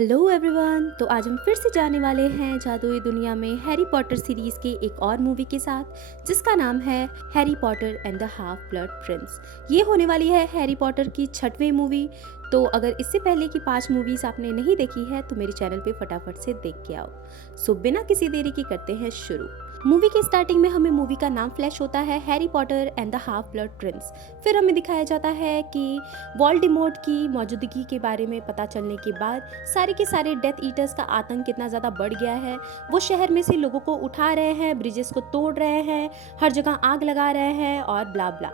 Hello everyone. तो आज हम फिर से जाने वाले हैं जादुई दुनिया में हैरी पॉटर सीरीज़ के एक और मूवी के साथ, जिसका नाम है Harry Potter and the half blood Prince. ये होने वाली है हैरी पॉटर की 6वीं मूवी। तो अगर इससे पहले की 5 मूवीज़ आपने नहीं देखी है तो मेरे चैनल पे फटाफट से देख के आओ। सो बिना किसी देरी के करते हैं शुरू। मूवी के स्टार्टिंग में हमें मूवी का नाम फ्लैश होता है, Harry Potter and the half blood Prince. फिर हमें दिखाया जाता है कि वोल्डेमॉर्ट की मौजूदगी के बारे में पता चलने के बाद सारे के सारे डेथ ईटर्स का आतंक कितना ज़्यादा बढ़ गया है। वो शहर में से लोगों को उठा रहे हैं, ब्रिजेस को तोड़ रहे हैं, हर जगह आग लगा रहे हैं और ब्ला ब्ला।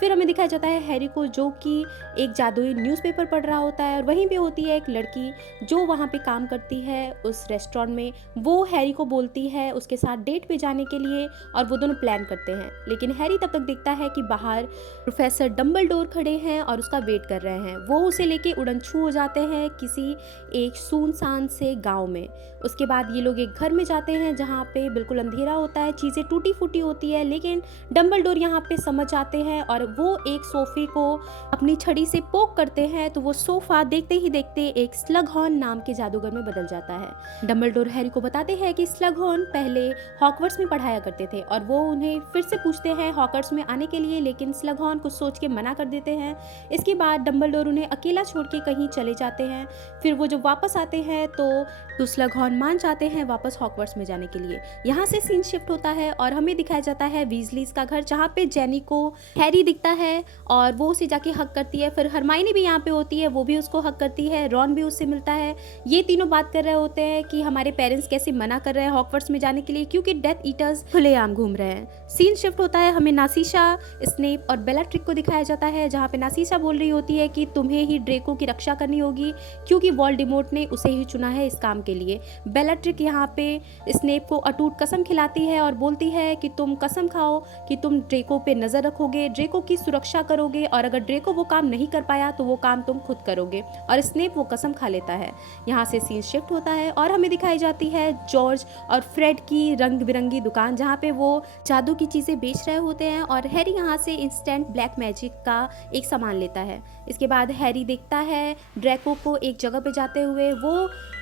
फिर हमें दिखाया जाता है हैरी को, जो कि एक जादुई न्यूज़पेपर पढ़ रहा होता है, और वहीं पे होती है एक लड़की जो वहाँ पे काम करती है उस रेस्टोरेंट में। वो हैरी को बोलती है उसके साथ डेट पे जाने के लिए, और वो दोनों प्लान करते हैं। लेकिन हैरी तब तक देखता है कि बाहर प्रोफेसर डम्बलडोर खड़े हैं और उसका वेट कर रहे हैं। वो उसे लेके उड़नछू हो जाते हैं किसी एक सुनसान से गाँव में। उसके बाद ये लोग एक घर में जाते हैं जहाँ पे बिल्कुल अंधेरा होता है, चीज़ें टूटी फूटी होती है, लेकिन डम्बलडोर यहाँ पे समझ जाते हैं और वो एक सोफे को अपनी छड़ी से पोक करते हैं। तो वो सोफा देखते ही देखते एक स्लगहॉर्न नाम के जादूगर में बदल जाता है। डम्बलडोर हैरी को बताते हैं कि स्लगहॉर्न पहले हॉगवर्ट्स में पढ़ाया करते थे, और वो उन्हें फिर से पूछते हैं हॉगवर्ट्स में आने के लिए, लेकिन स्लगहॉर्न कुछ सोच के मना कर देते हैं। इसके बाद डम्बलडोर उन्हें अकेला छोड़ के कहीं चले जाते हैं। फिर वो जब वापस आते हैं तो स्लगहॉर्न मान जाते हैं वापस हॉगवर्ट्स में जाने के लिए। यहाँ से सीन शिफ्ट होता है और हमें दिखाया जाता है वीजलीज का घर, जहाँ पे जेनी को हैरी दिखता है और वो उसे जाके हक करती है। फिर हरमाइनी भी यहाँ पे होती है, वो भी उसको हक करती है। रॉन भी उससे मिलता है। ये तीनों बात कर रहे होते हैं कि हमारे पेरेंट्स कैसे मना कर रहे हैं हॉगवर्ट्स में जाने के लिए, क्योंकि डेथ ईटर्स खुलेआम घूम रहे हैं। सीन शिफ्ट होता है, हमें नासीशा, स्नेप और बेलाट्रिक को दिखाया जाता है, जहाँ पे नासीशा बोल रही होती है कि तुम्हें ही ड्रेको की रक्षा करनी होगी, क्योंकि वोल्डेमॉर्ट ने उसे ही चुना है इस काम के लिए। बेलाट्रिक यहाँ पे स्नेप को अटूट कसम खिलाती है और बोलती है कि तुम कसम खाओ कि तुम ड्रेको पे नजर रखोगे, ड्रेको की सुरक्षा करोगे, और अगर ड्रेको वो काम नहीं कर पाया तो वो काम तुम खुद करोगे। और स्नेप वो कसम खा लेता है। यहाँ से सीन शिफ्ट होता है और हमें दिखाई जाती है जॉर्ज और फ्रेड की रंग बिरंगी दुकान, जहाँ पे वो जादू की चीज़ें बेच रहे होते हैं, और हैरी यहाँ से इंस्टेंट ब्लैक मैजिक का एक सामान लेता है। इसके बाद हैरी देखता है ड्रेको को एक जगह पे जाते हुए। वो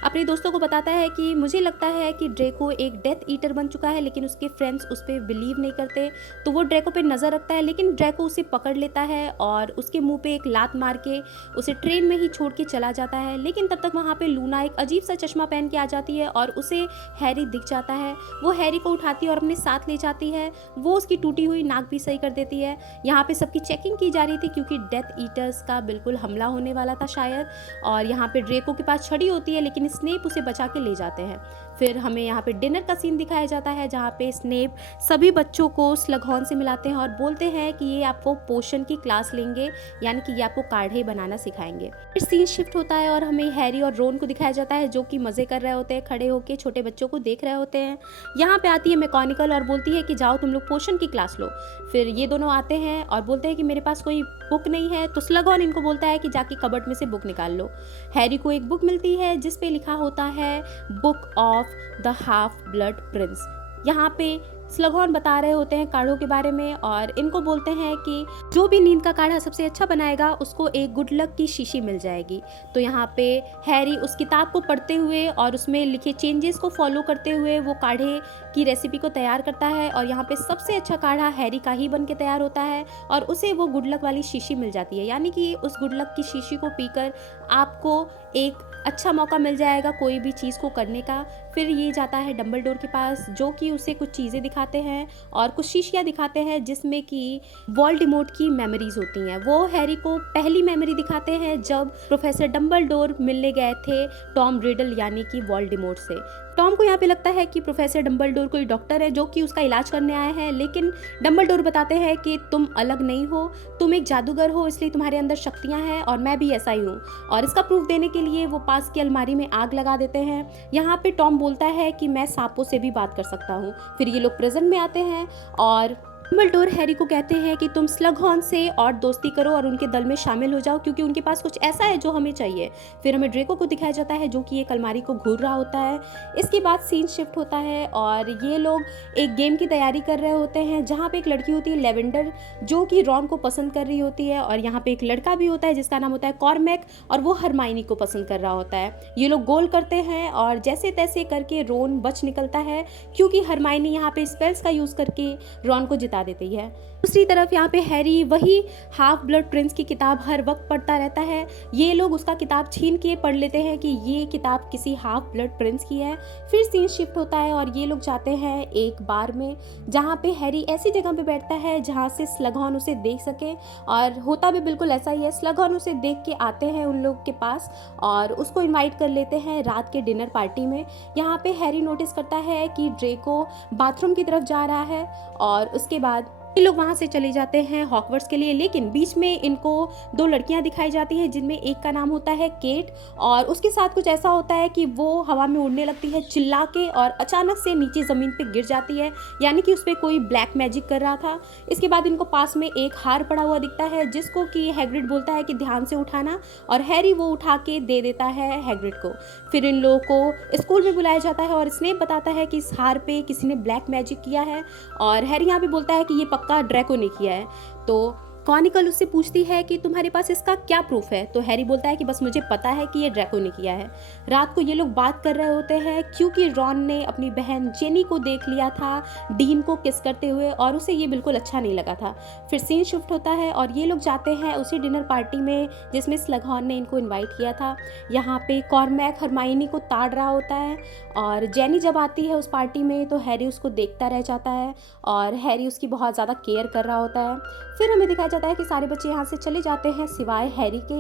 अपने दोस्तों को बताता है कि मुझे लगता है कि ड्रेको एक डेथ ईटर बन चुका है, लेकिन उसके फ्रेंड्स उस पर बिलीव नहीं करते। तो वो ड्रेको पे नज़र रखता है, लेकिन ड्रेको उसे पकड़ लेता है और उसके मुंह पे एक लात मार के उसे ट्रेन में ही छोड़ के चला जाता है। लेकिन तब तक वहाँ पे लूना एक अजीब सा चश्मा पहन के आ जाती है और उसे हैरी दिख जाता है। वो हैरी को उठाती है और अपने साथ ले जाती है। वो उसकी टूटी हुई नाक भी सही कर देती है। यहाँ पे सबकी चेकिंग की जा रही थी, क्योंकि डेथ ईटर्स का बिल्कुल हमला होने वाला था शायद। और यहाँ पे ड्रेको के पास छड़ी होती है, लेकिन स्नेप उसे बचा के ले जाते हैं। फिर हमें यहाँ पे डिनर का सीन दिखाया जाता है, जहाँ पे स्नेप सभी बच्चों को स्लगहॉर्न से मिलाते हैं और बोलते हैं कि ये आपको पोशन की क्लास लेंगे, यानी कि ये आपको काढ़े बनाना सिखाएंगे। फिर सीन शिफ्ट होता है और हमें हैरी और रोन को दिखाया जाता है, जो कि मज़े कर रहे होते हैं, खड़े होकर छोटे बच्चों को देख रहे होते हैं। यहाँ पे आती है मैकेनिकल और बोलती है कि जाओ तुम लोग पोशन की क्लास लो। फिर ये दोनों आते हैं और बोलते हैं कि मेरे पास कोई बुक नहीं है। तो स्लगहॉर्न इनको बोलता है कि जाके कबर्ड में से बुक निकाल लो। हैरी को एक बुक मिलती है जिस पे लिखा होता है book of the half blood Prince. यहाँ पे स्लगहॉर्न बता रहे होते हैं काढ़ों के बारे में, और इनको बोलते हैं कि जो भी नींद का काढ़ा सबसे अच्छा बनाएगा उसको एक गुड लक की शीशी मिल जाएगी। तो यहाँ पे हैरी उस किताब को पढ़ते हुए और उसमें लिखे चेंजेस को फॉलो करते हुए वो काढ़े की रेसिपी को तैयार करता है, और यहाँ पे सबसे अच्छा काढ़ा हैरी का ही बन के तैयार होता है, और उसे वो गुड लक वाली शीशी मिल जाती है। यानी कि उस गुड लक की शीशी को पीकर आपको एक अच्छा मौका मिल जाएगा कोई भी चीज़ को करने का। फिर ये जाता है डम्बलडोर के पास, जो कि उसे कुछ चीज़ें दिखाते हैं और कुछ शीशियाँ दिखाते हैं जिसमें कि वोल्डेमॉर्ट की मेमोरीज होती हैं। वो हैरी को पहली मेमोरी दिखाते हैं जब प्रोफेसर डम्बलडोर मिलने गए थे टॉम रिडल यानी कि वोल्डेमॉर्ट से। टॉम को यहाँ पे लगता है कि प्रोफेसर डम्बलडोर कोई डॉक्टर है जो कि उसका इलाज करने आया है, लेकिन डम्बलडोर बताते हैं कि तुम अलग नहीं हो, तुम एक जादूगर हो, इसलिए तुम्हारे अंदर शक्तियाँ हैं और मैं भी ऐसा ही हूँ। और इसका प्रूफ देने के लिए वो पास की अलमारी में आग लगा देते हैं। यहाँ पे टॉम बोलता है कि मैं सांपों से भी बात कर सकता हूँ। फिर ये लोग प्रेजेंट में आते हैं और डम्बलडोर हैरी को कहते हैं कि तुम स्लगहॉर्न से और दोस्ती करो और उनके दल में शामिल हो जाओ, क्योंकि उनके पास कुछ ऐसा है जो हमें चाहिए। फिर हमें ड्रेको को दिखाया जाता है जो कि एक अलमारी को घूर रहा होता है। इसके बाद सीन शिफ्ट होता है और ये लोग एक गेम की तैयारी कर रहे होते हैं, जहाँ पे एक लड़की होती है लेवेंडर, जो कि रॉन को पसंद कर रही होती है, और यहाँ पे एक लड़का भी होता है जिसका नाम होता है कॉर्मैक, और वो हरमाइनी को पसंद कर रहा होता है। ये लोग गोल करते हैं और जैसे तैसे करके रॉन बच निकलता है, क्योंकि हरमाइनी यहाँ पे स्पेल्स का यूज़ करके रॉन को जिता देती है। दूसरी तरफ यहाँ पे हैरी वही हाफ ब्लड प्रिंस की किताब हर वक्त पढ़ता रहता है। ये लोग उसका किताब छीन के पढ़ लेते हैं कि ये किताब किसी हाफ ब्लड प्रिंस की है। फिर सीन शिफ्ट होता है और ये लोग जाते हैं एक बार में, जहाँ पे हैरी ऐसी जगह पे बैठता है जहाँ से स्लगहॉर्न उसे देख सके, और होता भी बिल्कुल ऐसा ही है। स्लगहॉर्न उसे देख के आते हैं उन लोग के पास और उसको इन्वाइट कर लेते हैं रात के डिनर पार्टी में। यहाँ पे हैरी नोटिस करता है कि ड्रेको बाथरूम की तरफ जा रहा है और उसके बाद ये लोग वहाँ से चले जाते हैं हॉगवर्ट्स के लिए। लेकिन बीच में इनको दो लड़कियाँ दिखाई जाती हैं, जिनमें एक का नाम होता है केट, और उसके साथ कुछ ऐसा होता है कि वो हवा में उड़ने लगती है चिल्ला के, और अचानक से नीचे ज़मीन पे गिर जाती है, यानी कि उस पर कोई ब्लैक मैजिक कर रहा था। इसके बाद इनको पास में एक हार पड़ा हुआ दिखता है, जिसको कि हैग्रिड बोलता है कि ध्यान से उठाना, और हैरी वो उठा के दे देता है हैग्रिड को। फिर इन लोगों को स्कूल में बुलाया जाता है और स्नेप बताता है कि इस हार पे किसी ने ब्लैक मैजिक किया है, और हैरी यहाँ पे बोलता है कि ये पक्का ड्रैको ने किया है। तो कॉनिकल उससे पूछती है कि तुम्हारे पास इसका क्या प्रूफ है। तो हैरी बोलता है कि बस मुझे पता है कि ये ड्रैको ने किया है। रात को ये लोग बात कर रहे होते हैं, क्योंकि रॉन ने अपनी बहन जेनी को देख लिया था डीन को किस करते हुए, और उसे ये बिल्कुल अच्छा नहीं लगा था। फिर सीन शिफ्ट होता है और ये लोग जाते हैं उसी डिनर पार्टी में जिसमें स्लगहॉर्न ने इनको इन्वाइट किया था। यहाँ पे कॉर्मैक हरमाइनी को ताड़ रहा होता है, और जेनी जब आती है उस पार्टी में तो हैरी उसको देखता रह जाता है, और हैरी उसकी बहुत ज़्यादा केयर कर रहा होता है। फिर हमें दिखाया जाता है कि सारे बच्चे यहाँ से चले जाते हैं सिवाय हैरी के।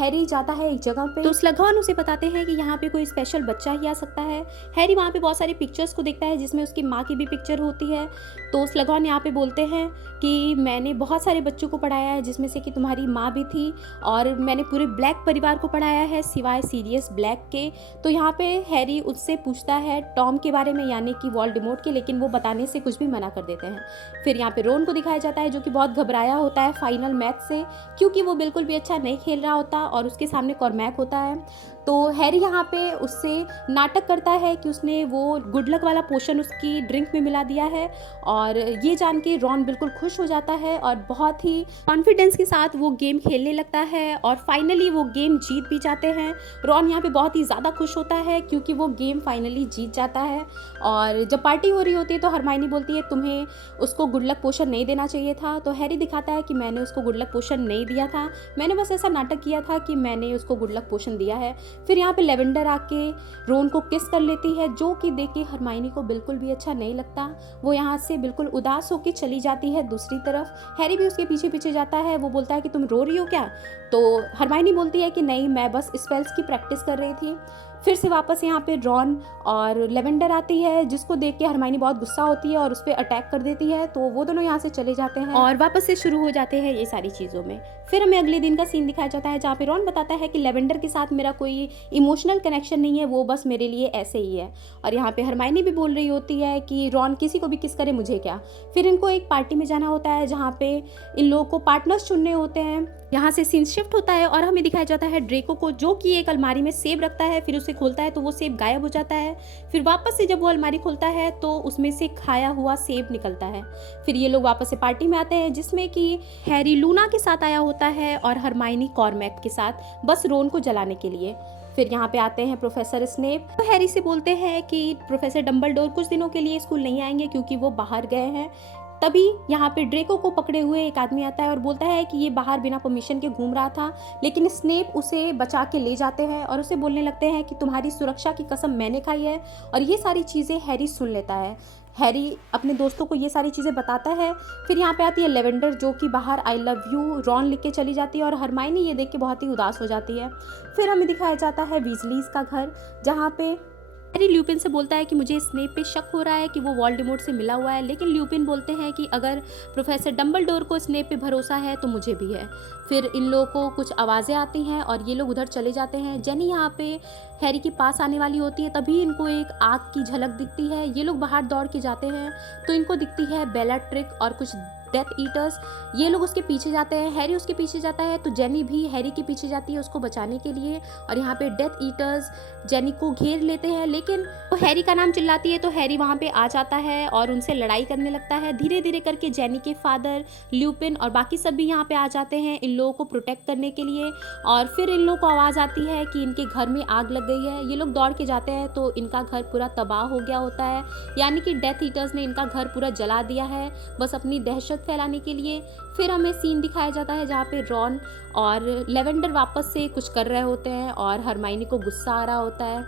हैरी जाता है एक जगह पे, तो स्लगहॉर्न उसे बताते हैं कि यहाँ पे कोई स्पेशल बच्चा ही आ सकता है। हैरी वहाँ पे बहुत सारी पिक्चर्स को देखता है, जिसमें उसकी माँ की भी पिक्चर होती है। तो स्लगहॉर्न यहाँ पे बोलते हैं कि मैंने बहुत सारे बच्चों को पढ़ाया है, जिसमें से कि तुम्हारी माँ भी थी, और मैंने पूरे ब्लैक परिवार को पढ़ाया है सिवाय सीरियस ब्लैक के। तो यहाँ पे हैरी उससे पूछता है टॉम के बारे में, यानी कि वोल्डेमॉर्ट के, लेकिन वो बताने से कुछ भी मना कर देते हैं। फिर यहाँ पे रोन को दिखाया जाता है जो कि बहुत घबराया होता है फाइनल मैच से, क्योंकि वो बिल्कुल भी अच्छा नहीं खेल रहा होता, और उसके सामने कॉर्मैक होता है। तो हैरी यहाँ पे उससे नाटक करता है कि उसने वो गुड लक वाला पोशन उसकी ड्रिंक में मिला दिया है, और ये जान के रॉन बिल्कुल खुश हो जाता है और बहुत ही कॉन्फिडेंस के साथ वो गेम खेलने लगता है, और फाइनली वो गेम जीत भी जाते हैं। रॉन यहाँ पे बहुत ही ज़्यादा खुश होता है क्योंकि वो गेम फाइनली जीत जाता है। और जब पार्टी हो रही होती है तो हरमाइनी बोलती है तुम्हें उसको गुड लक पोशन नहीं देना चाहिए था। तो हैरी दिखाता है कि मैंने उसको गुड लक पोशन नहीं दिया था, मैंने बस ऐसा नाटक किया था कि मैंने उसको गुड लक पोशन दिया है। फिर यहाँ पे लेवेंडर आके रोन को किस कर लेती है, जो कि देख के हरमाइनी को बिल्कुल भी अच्छा नहीं लगता। वो यहाँ से बिल्कुल उदास होकर चली जाती है दूसरी तरफ। हैरी भी उसके पीछे पीछे जाता है। वो बोलता है कि तुम रो रही हो क्या? तो हरमाइनी बोलती है कि नहीं, मैं बस स्पेल्स की प्रैक्टिस कर रही थी। फिर से वापस यहाँ पे रॉन और लेवेंडर आती है, जिसको देख के हरमाइनी बहुत गुस्सा होती है और उस पर अटैक कर देती है। तो वो दोनों यहाँ से चले जाते हैं और वापस से शुरू हो जाते हैं ये सारी चीज़ों में। फिर हमें अगले दिन का सीन दिखाया जाता है जहाँ पे रॉन बताता है कि लेवेंडर के साथ मेरा कोई इमोशनल कनेक्शन नहीं है, वो बस मेरे लिए ऐसे ही है। और यहाँ पे हरमाइनी भी बोल रही होती है कि रॉन किसी को भी किस करे, मुझे क्या। फिर इनको एक पार्टी में जाना होता है जहाँ पे इन लोगों को पार्टनर्स चुनने होते हैं। यहाँ से सीन शिफ्ट होता है और हमें दिखाया जाता है ड्रेको को, जो कि एक अलमारी में सेब रखता है। फिर उसे खोलता है तो वो सेब गायब हो जाता है। फिर वापस से जब वो अलमारी खोलता है तो उसमें से खाया हुआ सेब निकलता है। फिर ये लोग वापस से पार्टी में आते हैं, जिसमें कि हैरी लूना के साथ आया होता है और हरमाइनी कॉर्मैक के साथ, बस रोन को जलाने के लिए। फिर यहाँ पे आते हैं प्रोफेसर स्नेप। तो हैरी से बोलते हैं कि प्रोफेसर डम्बलडोर कुछ दिनों के लिए स्कूल नहीं आएंगे क्योंकि वो बाहर गए हैं। तभी यहाँ पे ड्रेको को पकड़े हुए एक आदमी आता है और बोलता है कि ये बाहर बिना परमिशन के घूम रहा था, लेकिन स्नेप उसे बचा के ले जाते हैं और उसे बोलने लगते हैं कि तुम्हारी सुरक्षा की कसम मैंने खाई है। और ये सारी चीज़ें हैरी सुन लेता है। हैरी अपने दोस्तों को ये सारी चीज़ें बताता है। फिर यहाँ पे आती है लेवेंडर, जो कि बाहर आई लव यू रॉन लिख के चली जाती है, और हरमाइनी ये देख के बहुत ही उदास हो जाती है। फिर हमें दिखाया जाता है वीजलीज का घर, जहाँ पे हैरी ल्यूपिन से बोलता है कि मुझे स्नेप पे शक हो रहा है कि वो वोल्डेमॉर्ट से मिला हुआ है, लेकिन ल्यूपिन बोलते हैं कि अगर प्रोफेसर डंबलडोर को स्नेप पे भरोसा है तो मुझे भी है। फिर इन लोगों को कुछ आवाज़ें आती हैं और ये लोग उधर चले जाते हैं। जेनी यहाँ पे हैरी के पास आने वाली होती है, तभी इनको एक आग की झलक दिखती है। ये लोग बाहर दौड़ के जाते हैं तो इनको दिखती है बेलाट्रिक और कुछ डेथ ईटर्स। ये लोग उसके पीछे जाते हैं, हैरी उसके पीछे जाता है, तो जेनी भी हैरी के पीछे जाती है उसको बचाने के लिए। और यहाँ पे डेथ ईटर्स जेनी को घेर लेते हैं, लेकिन वो हैरी का नाम चिल्लाती है तो हैरी वहाँ पे आ जाता है और उनसे लड़ाई करने लगता है। धीरे धीरे करके जेनी के फादर, ल्यूपिन और बाकी सब भी यहाँ पे आ जाते हैं इन लोगों को प्रोटेक्ट करने के लिए। और फिर इन लोगों को आवाज़ आती है कि इनके घर में आग लग गई है। ये लोग दौड़ के जाते हैं तो इनका घर पूरा तबाह हो गया होता है, यानी कि डेथ ईटर्स ने इनका घर पूरा जला दिया है बस अपनी दहशत फैलाने के लिए। फिर हमें सीन दिखाया जाता है जहाँ पे रॉन और लेवेंडर वापस से कुछ कर रहे होते हैं और हरमाइनी को गुस्सा आ रहा होता है।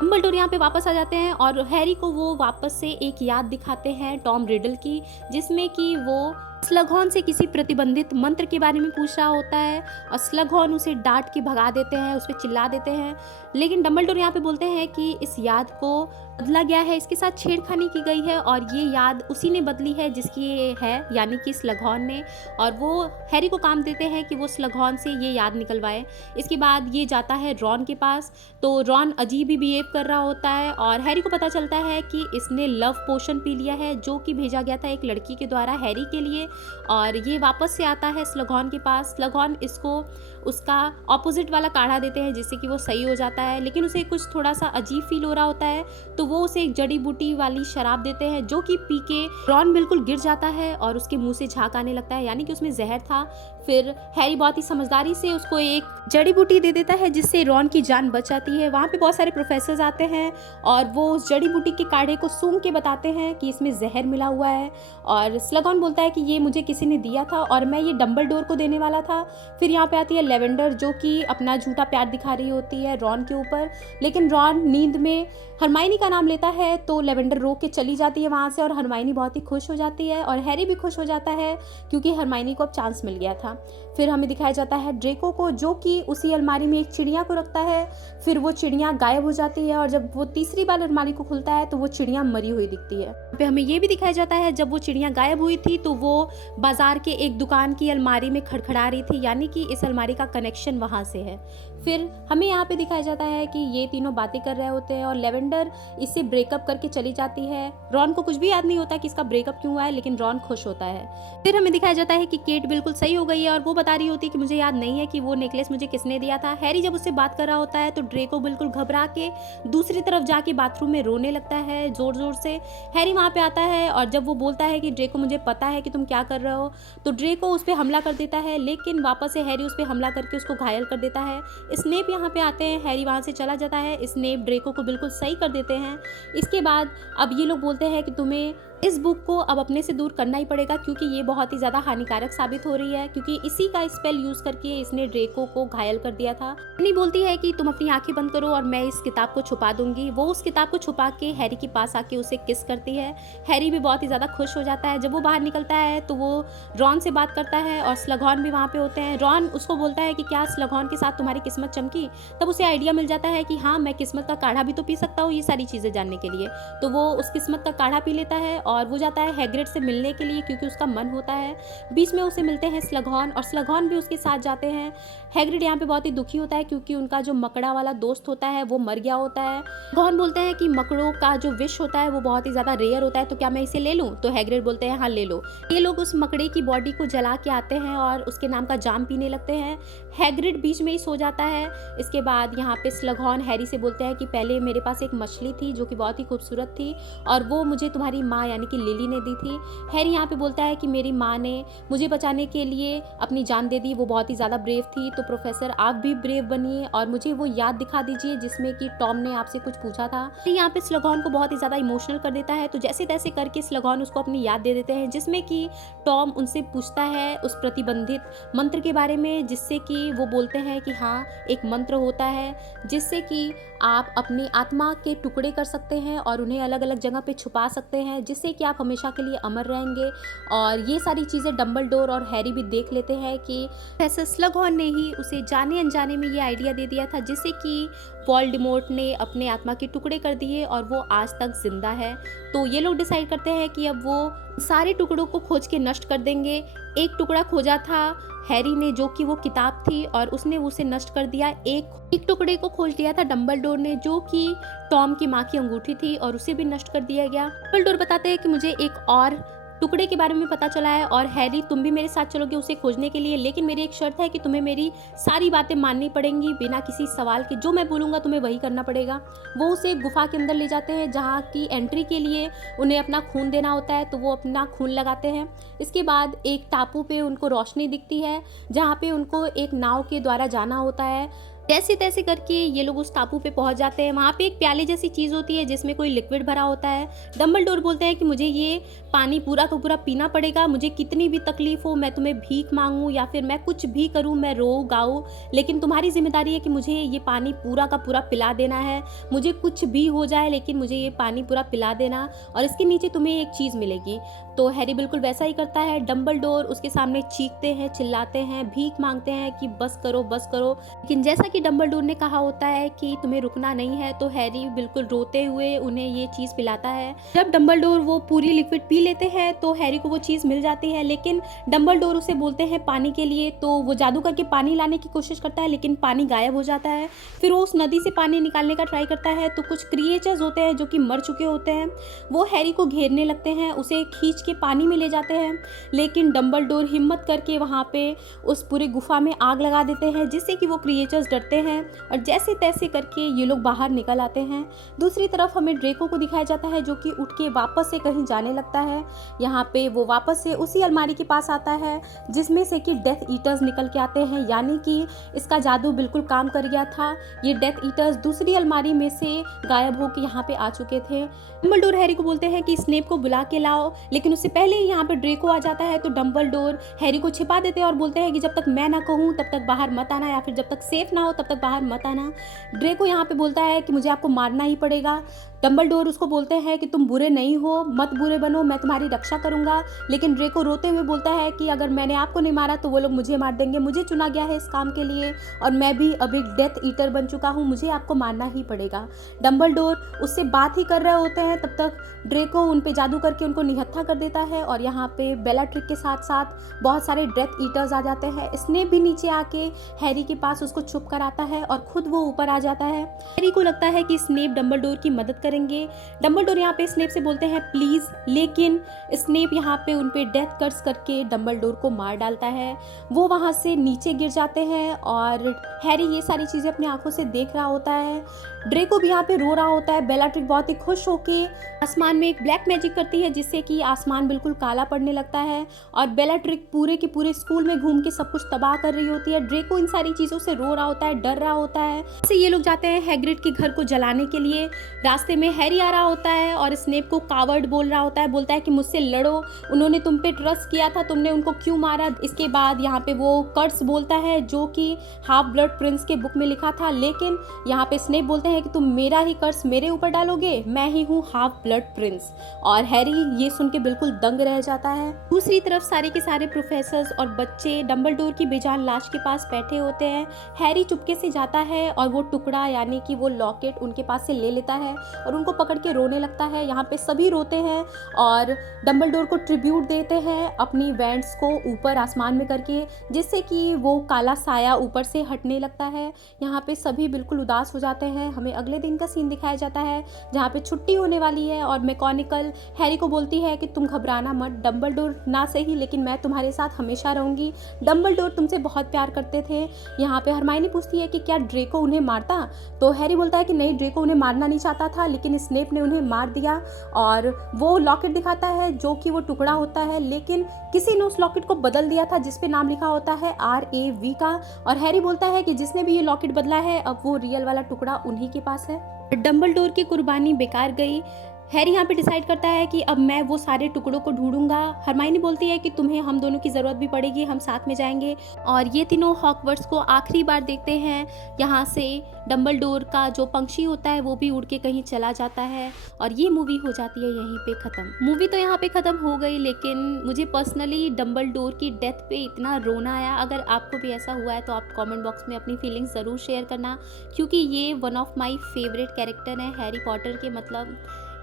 डंबलडोर यहाँ पे वापस आ जाते हैं और हैरी को वो वापस से एक याद दिखाते हैं टॉम रिडल की, जिसमें कि वो स्लगहॉर्न से किसी प्रतिबंधित मंत्र के बारे में पूछ रहा होता है और स्लगहॉर्न उसे डांट के भगा देते हैं, उस पर चिल्ला देते हैं। लेकिन डंबलडोर यहाँ पे बोलते हैं कि इस याद को बदला गया है, इसके साथ छेड़खानी की गई है और ये याद उसी ने बदली है जिसकी ये है, यानी कि स्लगहॉर्न ने। और वो हैरी को काम देते हैं कि वो स्लगहॉर्न से ये याद निकलवाए। इसके बाद ये जाता है रॉन के पास, तो रॉन अजीब ही बिहेव कर रहा होता है और हैरी को पता चलता है कि इसने लव पोशन पी लिया है, जो कि भेजा गया था एक लड़की के द्वारा हैरी के लिए। और ये वापस से आता है स्लगहॉर्न के पास। स्लगहॉर्न इसको उसका ऑपोजिट वाला काढ़ा देते हैं जिससे कि वो सही हो जाता है, लेकिन उसे कुछ थोड़ा सा अजीब फील हो रहा होता है, तो वो उसे एक जड़ी बूटी वाली शराब देते हैं, जो कि पी के रॉन बिल्कुल गिर जाता है और उसके मुंह से झाग आने लगता है, यानी कि उसमें जहर था। फिर हैरी बहुत ही समझदारी से उसको एक जड़ी बूटी दे देता है जिससे रॉन की जान बच जाती है। वहाँ पे बहुत सारे प्रोफेसर्स आते हैं और वो उस जड़ी बूटी के काढ़े को सूंघ के बताते हैं कि इसमें जहर मिला हुआ है। और स्लगहॉर्न बोलता है कि ये मुझे किसी ने दिया था और मैं ये डंबलडोर को देने वाला था। फिर यहाँ पे आती है लेवेंडर, जो कि अपना झूठा प्यार दिखा रही होती है रॉन के ऊपर, लेकिन रॉन नींद में हरमाइनी का नाम लेता है तो लेवेंडर रोक के चली जाती है वहाँ से और हरमाइनी बहुत ही खुश हो जाती है और हैरी भी खुश हो जाता है क्योंकि हरमाइनी को अब चांस मिल गया था। फिर हमें दिखाया जाता है ड्रेको को, जो कि उसी अलमारी में एक चिड़िया को रखता है। फिर वो चिड़िया गायब हो जाती है और जब वो तीसरी बार अलमारी को खुलता है तो वो चिड़िया मरी हुई दिखती है। फिर हमें ये भी दिखाया जाता है जब वो चिड़िया गायब हुई थी तो वो बाजार के एक दुकान की अलमारी में खड़खड़ा रही थी, यानी कि इस अलमारी का कनेक्शन वहाँ से है। फिर हमें यहाँ पे दिखाया जाता है कि ये तीनों बातें कर रहे होते हैं और लेवेंडर इससे ब्रेकअप करके चली जाती है। रॉन को कुछ भी याद नहीं होता कि इसका ब्रेकअप क्यों हुआ है, लेकिन रॉन खुश होता है। फिर हमें दिखाया जाता है कि केट बिल्कुल सही हो गई है और वो बता रही होती है कि मुझे याद नहीं है कि वो नेकलेस मुझे किसने दिया था। हैरी जब उससे बात कर रहा होता है तो ड्रेको बिल्कुल घबरा के दूसरी तरफ जाके बाथरूम में रोने लगता है जोर जोर से। हैरी वहाँ पे आता है और जब वो बोलता है कि ड्रेको मुझे पता है कि तुम क्या कर रहे हो, तो ड्रेको उस पर हमला कर देता है, लेकिन वापस से हैरी उस पर हमला करके उसको घायल कर देता है। स्नेप यहाँ पे आते हैं, हैरी वहाँ से चला जाता है, स्नेप ड्रेको को बिल्कुल सही कर देते हैं। इसके बाद अब ये लोग बोलते हैं कि तुम्हें इस बुक को अब अपने से दूर करना ही पड़ेगा क्योंकि ये बहुत ही ज़्यादा हानिकारक साबित हो रही है, क्योंकि इसी का स्पेल यूज़ करके इसने ड्रेको को घायल कर दिया था। नहीं बोलती है कि तुम अपनी आंखें बंद करो और मैं इस किताब को छुपा दूंगी। वो उस किताब को छुपा के हैरी के पास आके उसे किस करती है। हैरी भी बहुत ही ज़्यादा खुश हो जाता है। जब वो बाहर निकलता है तो वो रॉन से बात करता है और स्लगहॉर्न भी वहाँ पे होते हैं। रॉन उसको बोलता है कि क्या स्लगहॉर्न के साथ तुम्हारी किस्मत चमकी? तब उसे आइडिया मिल जाता है कि हाँ, मैं किस्मत का काढ़ा भी तो पी सकता हूँ ये सारी चीज़ें जानने के लिए। तो वो उस किस्मत का काढ़ा पी लेता है और वो जाता है हैग्रिड से मिलने के लिए क्योंकि उसका मन होता है। बीच में उसे मिलते हैं स्लगहॉर्न और स्लगहॉर्न भी उसके साथ जाते हैं। हैग्रिड यहाँ पे बहुत ही दुखी होता है क्योंकि उनका जो मकड़ा वाला दोस्त होता है वो मर गया होता है। स्लगहॉर्न बोलते हैं कि मकड़ों का जो विष होता है वो बहुत ही ज़्यादा रेयर होता है, तो क्या मैं इसे ले लूँ? तो हैग्रिड बोलते हैं हाँ ले लो। ये लोग उस मकड़े की बॉडी को जला के आते हैं और उसके नाम का जाम पीने लगते हैं। हैग्रिड बीच में ही सो जाता है। इसके बाद यहाँ पे स्लगहॉर्न हैरी से बोलते हैं कि पहले मेरे पास एक मछली थी जो कि बहुत ही खूबसूरत थी और वो मुझे तुम्हारी माँ यानी कि लिली ने दी थी। हैरी यहाँ पे बोलता है कि मेरी माँ ने मुझे बचाने के लिए अपनी जान दे दी, वो बहुत ही ज़्यादा ब्रेव थी, तो प्रोफेसर आप भी ब्रेव बनिए और मुझे वो याद दिखा दीजिए जिसमें कि टॉम ने आपसे कुछ पूछा था। यहाँ पे स्लगहॉर्न को बहुत ही ज़्यादा इमोशनल कर देता है, तो जैसे तैसे करके स्लगहॉर्न उसको अपनी याद दे देते हैं जिसमें कि टॉम उनसे पूछता है उस प्रतिबंधित मंत्र के बारे में, जिससे कि वो बोलते हैं कि हाँ एक मंत्र होता है जिससे कि आप अपनी आत्मा के टुकड़े कर सकते हैं और उन्हें अलग अलग जगह पे छुपा सकते हैं जिससे कि आप हमेशा के लिए अमर रहेंगे। और ये सारी चीज़ें डंबलडोर और हैरी भी देख लेते हैं कि प्रोफेसर स्लगहॉर्न ने ही उसे जाने अनजाने में ये आइडिया दे दिया था जिससे कि वोल्डेमॉर्ट ने अपने आत्मा के टुकड़े कर दिए और वो आज तक जिंदा है। तो ये लोग डिसाइड करते हैं कि अब वो सारे टुकड़ों को खोज के नष्ट कर देंगे। एक टुकड़ा खोजा था हैरी ने, जो कि वो किताब थी, और उसने उसे नष्ट कर दिया। एक टुकड़े को खोज लिया था डंबलडोर ने, जो कि टॉम की माँ की अंगूठी थी, और उसे भी नष्ट कर दिया गया। डंबलडोर बताते हैं कि मुझे एक और टुकड़े के बारे में पता चला है, और हैरी तुम भी मेरे साथ चलोगे उसे खोजने के लिए, लेकिन मेरी एक शर्त है कि तुम्हें मेरी सारी बातें माननी पड़ेंगी बिना किसी सवाल के। जो मैं बोलूँगा तुम्हें वही करना पड़ेगा। वो उसे गुफा के अंदर ले जाते हैं, जहाँ की एंट्री के लिए उन्हें अपना खून देना होता है, तो वो अपना खून लगाते हैं। इसके बाद एक टापू पे उनको रोशनी दिखती है, जहाँ पे उनको एक नाव के द्वारा जाना होता है। जैसे तैसे करके ये लोग उस टापू पे पहुंच जाते हैं। वहाँ पे एक प्याले जैसी चीज़ होती है जिसमें कोई लिक्विड भरा होता है। डंबलडोर बोलते हैं कि मुझे ये पानी पूरा का पूरा पीना पड़ेगा, मुझे कितनी भी तकलीफ हो, मैं तुम्हें भीख मांगूं या फिर मैं कुछ भी करूं, मैं रो गाऊं, लेकिन तुम्हारी जिम्मेदारी है कि मुझे ये पानी पूरा का पूरा पिला देना है। मुझे कुछ भी हो जाए लेकिन मुझे ये पानी पूरा पिला देना, और इसके नीचे तुम्हें एक चीज़ मिलेगी। तो हैरी बिल्कुल वैसा ही करता है। डंबलडोर उसके सामने चीखते हैं, चिल्लाते हैं, भीख मांगते हैं कि बस करो बस करो, लेकिन जैसा कि डंबलडोर ने कहा होता है कि तुम्हें रुकना नहीं है, तो हैरी बिल्कुल रोते हुए उन्हें ये चीज़ पिलाता है। जब डंबलडोर वो पूरी लिक्विड पी लेते हैं तो हैरी को वो चीज़ मिल जाती है, लेकिन डंबलडोर उसे बोलते हैं पानी के लिए, तो वो जादू करके पानी लाने की कोशिश करता है, लेकिन पानी गायब हो जाता है। फिर वो उस नदी से पानी निकालने का ट्राई करता है, तो कुछ क्रिएचर्स होते हैं जो कि मर चुके होते हैं, वो हैरी को घेरने लगते हैं, उसे खींच के पानी में ले जाते हैं, लेकिन डंबलडोर हिम्मत करके वहाँ पे उस पूरे गुफा में आग लगा देते हैं, जिससे कि वो क्रिएचर्स डरते हैं और जैसे तैसे करके ये लोग बाहर निकल आते हैं। दूसरी तरफ हमें ड्रेको को दिखाया जाता है, जो कि उठ के वापस से कहीं जाने लगता है। यहाँ पे वो वापस से उसी अलमारी के पास आता है जिसमें से कि डेथ ईटर्स निकल के आते हैं, यानी कि इसका जादू बिल्कुल काम कर गया था। ये डेथ ईटर्स दूसरी अलमारी में से गायब होकर यहाँ पे आ चुके थे। डंबलडोर हैरी को बोलते हैं कि स्नेप को बुला के लाओ, लेकिन उससे पहले ही यहाँ पे ड्रेको आ जाता है, तो डंबलडोर हैरी को छिपा देते हैं और बोलते हैं कि जब तक मैं ना कहूँ तब तक बाहर मत आना, या फिर जब तक सेफ ना हो तब तक बाहर मत आना। ड्रेको यहाँ पे बोलता है कि मुझे आपको मारना ही पड़ेगा। डंबलडोर उसको बोलते हैं कि तुम बुरे नहीं हो, मत बुरे बनो, मैं तुम्हारी रक्षा करूंगा, लेकिन ड्रेको रोते हुए बोलता है कि अगर मैंने आपको नहीं मारा तो वो लोग मुझे मार देंगे, मुझे चुना गया है इस काम के लिए और मैं भी अब एक डेथ ईटर बन चुका हूँ, मुझे आपको मारना ही पड़ेगा। डंबलडोर उससे बात ही कर रहे होते हैं, तब तक ड्रेको उन पे जादू करके उनको निहत्था कर देता है, और यहाँ पे बेलाट्रिक के साथ साथ बहुत सारे डेथ ईटर्स आ जाते हैं। स्नेप भी नीचे आके हैरी के पास उसको चुप कराता है और खुद वो ऊपर आ जाता है। हैरी को लगता है कि स्नेप डंबलडोर की मदद करेंगे। डंबलडोर यहाँ पे स्नेप से बोलते हैं प्लीज, लेकिन स्नेप यहाँ पे उन पे डेथ कर्स करके डंबलडोर को मार डालता है। वो वहाँ से नीचे गिर जाते हैं और हैरी ये सारी चीज़ें अपनी आंखों से देख रहा होता है। ड्रेको भी यहाँ पे रो रहा होता है। बेलाट्रिक बहुत ही खुश होके आसमान में एक ब्लैक मैजिक करती है, जिससे कि आसमान बिल्कुल काला पड़ने लगता है, और बेलाट्रिक पूरे के पूरे स्कूल में घूम के सब कुछ तबाह कर रही होती है। ड्रेको इन सारी चीज़ों से रो रहा होता है, डर रहा होता है। ऐसे ये लोग जाते हैं हैग्रिड के घर को जलाने के लिए। रास्ते में हैरी आ रहा होता है और स्नेप को कावर्ड बोल रहा होता है, बोलता है कि मुझसे लड़ो, उन्होंने तुम पे ट्रस्ट किया था, तुमने उनको क्यों मारा। इसके बाद यहाँ पे वो कर्स बोलता है जो कि हाफ ब्लड प्रिंस के बुक में लिखा था, लेकिन यहाँ पे स्नेप बोलते हैं कि तुम मेरा ही कर्स मेरे ऊपर डालोगे, मैं ही हूँ हाफ ब्लड प्रिंस। और हैरी ये सुन के बिल्कुल दंग रह जाता है। दूसरी तरफ सारे के सारे प्रोफेसर्स और बच्चे डंबलडोर की बेजान लाश के पास बैठे होते हैं। हैरी चुपके से जाता है और वो टुकड़ा यानी कि वो लॉकेट उनके पास से ले लेता है और उनको पकड़ के रोने लगता है। यहाँ पे सभी रोते हैं और डंबलडोर को ट्रिब्यूट देते हैं अपनी वैंड्स को ऊपर आसमान में करके, जिससे कि वो काला साया ऊपर से हटने लगता है। यहाँ पे सभी बिल्कुल उदास हो जाते हैं। हमें अगले दिन का सीन दिखाया जाता है जहाँ पे छुट्टी होने वाली है और मैकेनिकल हैरी को बोलती है कि तुम घबराना मत, डंबलडोर ना सही लेकिन मैं तुम्हारे साथ हमेशा रहूंगी, डंबलडोर तुमसे बहुत प्यार करते थे। यहाँ पे हरमाइनी पूछती है कि क्या ड्रेको उन्हें मारता, तो हैरी बोलता है कि नहीं, ड्रेको उन्हें मारना नहीं चाहता था, लेकिन स्नेप ने उन्हें मार दिया। और वो लॉकेट दिखाता है जो कि वो टुकड़ा होता है, लेकिन किसी ने उस लॉकेट को बदल दिया था जिसपे नाम लिखा होता है RAV का। और हैरी बोलता है कि जिसने भी ये लॉकेट बदला है अब वो रियल वाला टुकड़ा उन्हीं के पास है। डंबलडोर की कुर्बानी बेकार गई। हैरी यहाँ पे डिसाइड करता है कि अब मैं वो सारे टुकड़ों को ढूंढूंगा। हरमाइनी बोलती है कि तुम्हें हम दोनों की ज़रूरत भी पड़ेगी, हम साथ में जाएंगे। और ये तीनों हॉगवर्ट्स को आखिरी बार देखते हैं। यहाँ से डंबलडोर का जो पंक्षी होता है वो भी उड़ के कहीं चला जाता है और ये मूवी हो जाती है यहीं पे ख़त्म। मूवी तो यहाँ पे ख़त्म हो गई, लेकिन मुझे पर्सनली डंबलडोर की डेथ पे इतना रोना आया। अगर आपको भी ऐसा हुआ है तो आप कमेंट बॉक्स में अपनी फीलिंग्स ज़रूर शेयर करना, क्योंकि ये one of my favourite character है हैरी पॉटर के, मतलब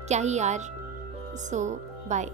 क्या ही यार। सो बाय।